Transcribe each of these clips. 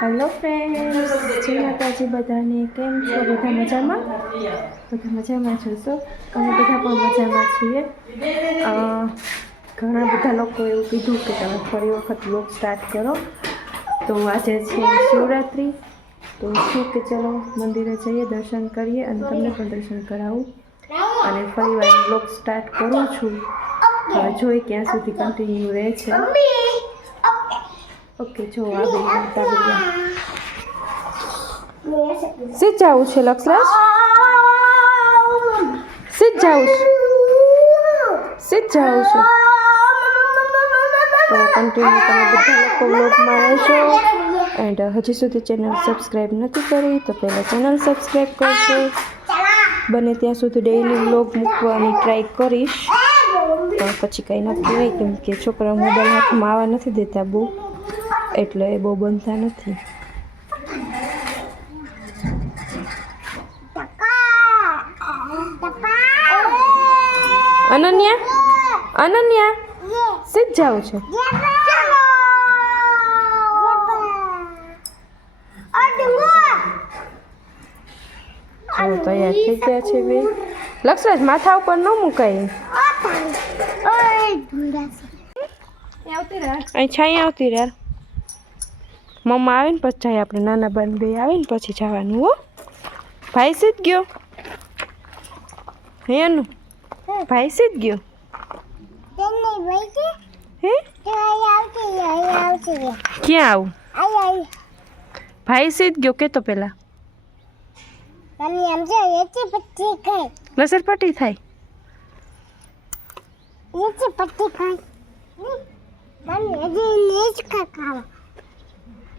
Hello friends, જય માતાજી બધાને. કેમ છો? બધા મજામાં? બધા મજામાં છો? તો અમે બધા પણ મજામાં છીએ. ઘણા બધા લોકો એવું કીધું કે તમે ફરી વખત વ્લોગ સ્ટાર્ટ કરો. તો આજે છે શિવરાત્રિ, તો શું કે ચલો મંદિરે જઈએ, દર્શન કરીએ અને તમને પણ દર્શન કરાવું. અને ફરી વાર વ્લોગ સ્ટાર્ટ કરું છું. હવે જોઈ ક્યાં સુધી કન્ટિન્યુ રહે છે. ઓકે, જો આવી સીધ જવું છે લક્ષરાજ, સીધ જવું છે, સીધ જવું છે. તો કન્ટિન્યુ તમે બધા લોકો વ્લોગમાં રહેજો. એન્ડ હજી સુધી ચેનલ સબસ્ક્રાઈબ નથી કરી તો પહેલાં ચેનલ સબસ્ક્રાઈબ કરજો. બને ત્યાં સુધી ડેઈલી વ્લોગ મૂકવાની ટ્રાય કરીશ, પણ પછી કંઈ નક્કી નહીં, કેમ કે છોકરા મોબાઈલ હાથમાં આવવા નથી દેતા બહુ, એટલે એ બહુ બનતા નથી. અનન્યા સીધ જાવું છે. ચાલો તૈયાર થઈ ગયા છે બે. લક્ષરાજ માથા ઉપર ન મુકાય, અહીં છાંય આવતી યાર. મમ્મા આવે ને પછી જાય, આપણે નાના બન બે આવે ને પછી જવાનું. હો ભાઈ સીધ ગયો, હે અનુ ભાઈ સીધ ગયો. હે ક્યાં આવું? ભાઈ સીધ ગયો કે તો પેલા લસરપટ્ટી થાય.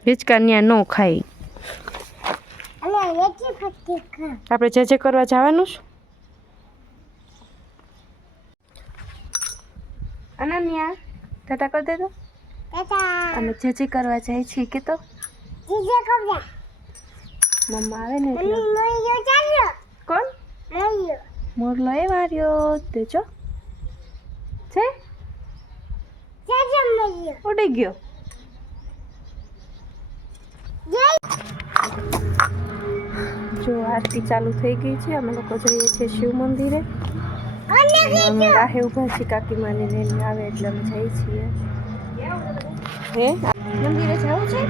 હિચકા ન્યા ન ખાય. આપણે જે કરવા જવાનું છે. અનન્યા ટાટા કરી દે તો. અમે જે કરવા જાય છીએ કે તો મમ્મા આવે ને એટલે. કોણ મોરલો એ માર્યો દેજો છે, ઉડી ગયો. જો આરતી ચાલુ થઈ ગઈ છે. અમે લોકો જઈએ છીએ શિવ મંદિરે. અમે રાહે ઉભા છીએ, કાકી માને લઈને આવે એટલે અમે જઈએ છીએ. હે મંદિરે જવું છે?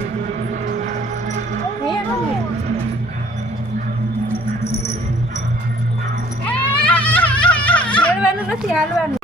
ચડવાનું નથી, હાલવાનું.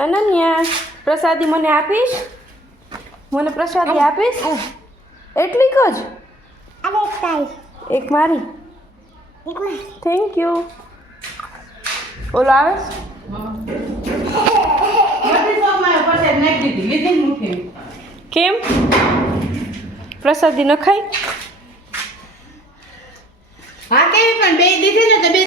અનન્યા પ્રસાદી મને આપીશ? મને પ્રસાદી આપીશ? એટલી જ એક મારી. Thank you. ઓલો આવે કેમ પ્રસાદી ન ખાય? હા કેવી પણ બે દીધી ને તો બે